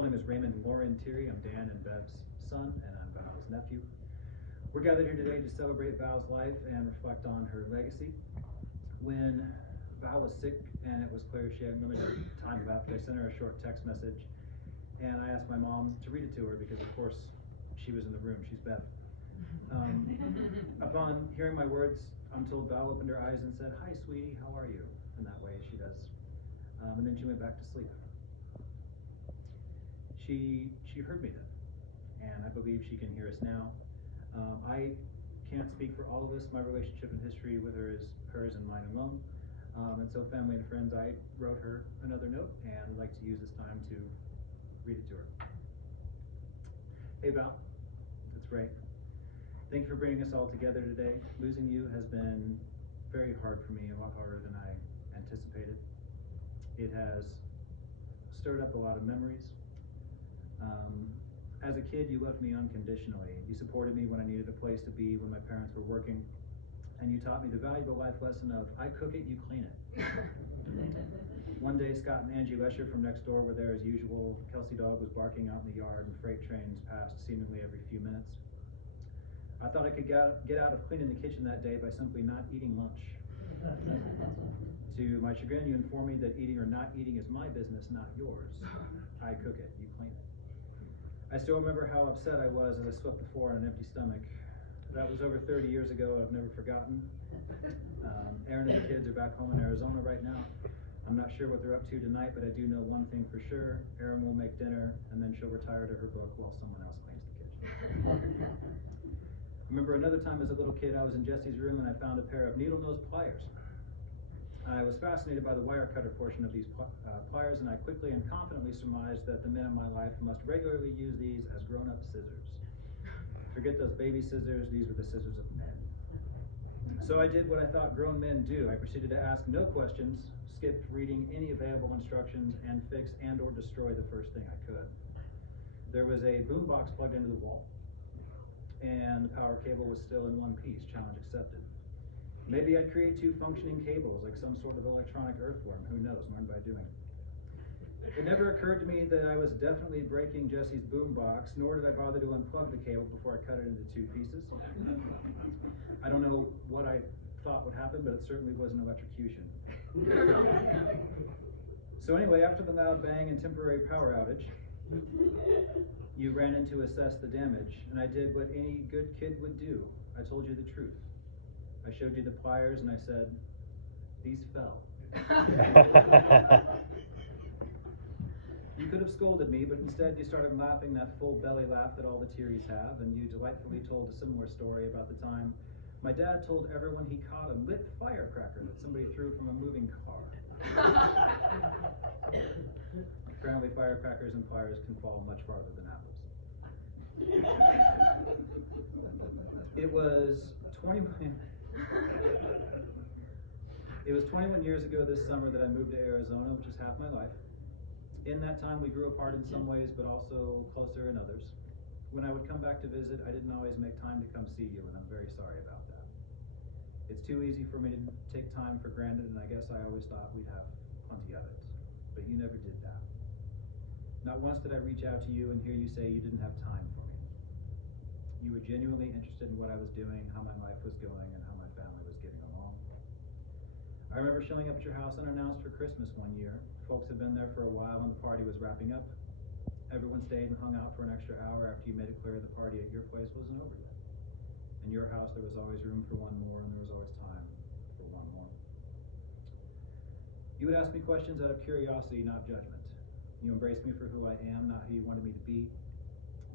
full name is Raymond Lauren Thierry. I'm Dan and Bev's son, and I'm Val's nephew. We're gathered here today to celebrate Val's life and reflect on her legacy. When Val was sick and it was clear she had limited time left, I sent her a short text message, and I asked my mom to read it to her because, of course, she was in the room. She's Bev. Upon hearing my words, I'm told Val opened her eyes and said, "Hi, sweetie, how are you?" In that way she does. And then she went back to sleep. She heard me then, and I believe she can hear us now. I can't speak for all of us. My relationship and history with her is hers and mine alone. And so family and friends, I wrote her another note and would like to use this time to read it to her. Hey Val, it's Ray. Thank you for bringing us all together today. Losing you has been very hard for me, a lot harder than I anticipated. It has stirred up a lot of memories. As a kid, you loved me unconditionally. You supported me when I needed a place to be when my parents were working. And you taught me the valuable life lesson of, I cook it, you clean it. One day, Scott and Angie Lesher from next door were there as usual. Kelsey dog was barking out in the yard, and freight trains passed seemingly every few minutes. I thought I could get out of cleaning the kitchen that day by simply not eating lunch. To my chagrin, you informed me that eating or not eating is my business, not yours. I cook it, you clean it. I still remember how upset I was as I swept the floor on an empty stomach. That was over 30 years ago, I've never forgotten. Erin and the kids are back home in Arizona right now. I'm not sure what they're up to tonight, but I do know one thing for sure. Erin will make dinner, and then she'll retire to her book while someone else cleans the kitchen. I remember another time as a little kid, I was in Jesse's room and I found a pair of needle-nose pliers. I was fascinated by the wire cutter portion of these pliers, and I quickly and confidently surmised that the men in my life must regularly use these as grown-up scissors. Forget those baby scissors, these were the scissors of men. So I did what I thought grown men do. I proceeded to ask no questions, skipped reading any available instructions, and fix and or destroy the first thing I could. There was a boombox plugged into the wall, and the power cable was still in one piece, challenge accepted. Maybe I'd create two functioning cables, like some sort of electronic earthworm, who knows, learn by doing. It never occurred to me that I was definitely breaking Jesse's boombox, nor did I bother to unplug the cable before I cut it into two pieces. I don't know what I thought would happen, but it certainly was an electrocution. So anyway, after the loud bang and temporary power outage, you ran in to assess the damage, and I did what any good kid would do. I told you the truth. I showed you the pliers and I said, these fell. You could have scolded me, but instead you started laughing that full belly laugh that all the Thierrys have, and you delightfully told a similar story about the time my dad told everyone he caught a lit firecracker that somebody threw from a moving car. Apparently firecrackers and pliers can fall much farther than apples. It was 21 years ago this summer that I moved to Arizona, which is half my life. In that time, we grew apart in some ways, but also closer in others. When I would come back to visit, I didn't always make time to come see you, and I'm very sorry about that. It's too easy for me to take time for granted, and I guess I always thought we'd have plenty of it. But you never did that. Not once did I reach out to you and hear you say you didn't have time for me. You were genuinely interested in what I was doing, how my life was going, and how my family was getting along. I remember showing up at your house unannounced for Christmas one year. Folks had been there for a while and the party was wrapping up. Everyone stayed and hung out for an extra hour after you made it clear the party at your place wasn't over yet. In your house there was always room for one more, and there was always time for one more. You would ask me questions out of curiosity, not judgment. You embraced me for who I am, not who you wanted me to be.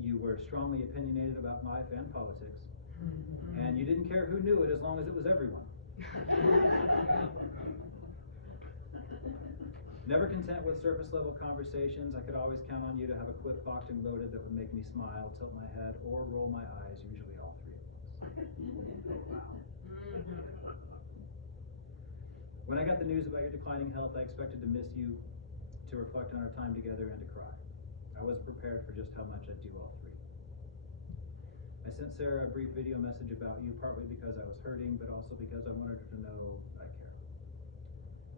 You were strongly opinionated about life and politics. And you didn't care who knew it as long as it was everyone. Never content with surface level conversations, I could always count on you to have a clip locked and loaded that would make me smile, tilt my head, or roll my eyes, usually all three of us. When I got the news about your declining health, I expected to miss you, to reflect on our time together, and to cry. I wasn't prepared for just how much I'd do all three. I sent Sarah a brief video message about you, partly because I was hurting, but also because I wanted her to know I care.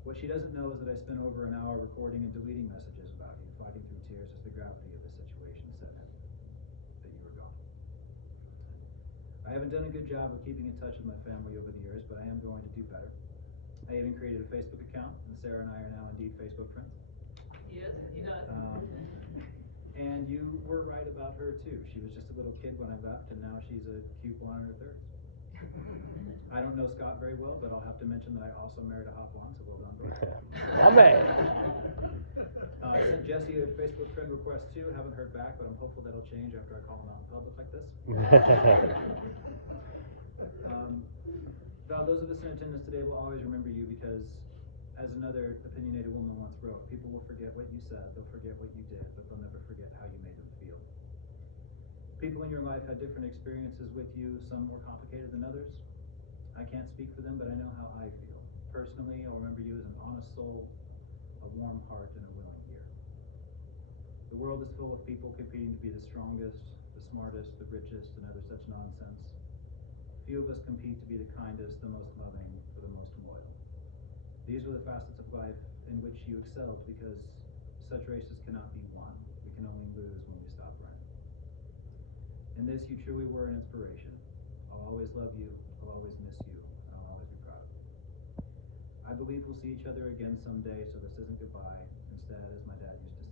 What she doesn't know is that I spent over an hour recording and deleting messages about you, fighting through tears as the gravity of I haven't done a good job of keeping in touch with my family over the years, but I am going to do better. I even created a Facebook account, and Sarah and I are now indeed Facebook friends. Yes, he does. And you were right about her too. She was just a little kid when I left, and now she's a cute blonde in her 30s. I don't know Scott very well, but I'll have to mention that I also married a hot blonde, so well done, bro. Amen. I sent Jesse a Facebook friend request too. Haven't heard back, but I'm hopeful that'll change after I call him out in public like this. Val, those of us in attendance today will always remember you because, as another opinionated woman once wrote, people will forget what you said, they'll forget what you did, but they'll never forget how you made them feel. People in your life had different experiences with you, some more complicated than others. I can't speak for them, but I know how I feel. Personally, I'll remember you as an honest soul, a warm heart, and a willing ear. The world is full of people competing to be the strongest, the smartest, the richest, and other such nonsense. Few of us compete to be the kindest, the most loving, or the most loyal. These are the facets of life in which you excelled because such races cannot be won. We can only lose when we stop running. In this, you truly were an inspiration. I'll always love you, I'll always miss you, and I'll always be proud of you. I believe we'll see each other again someday, so this isn't goodbye. Instead, as my dad used to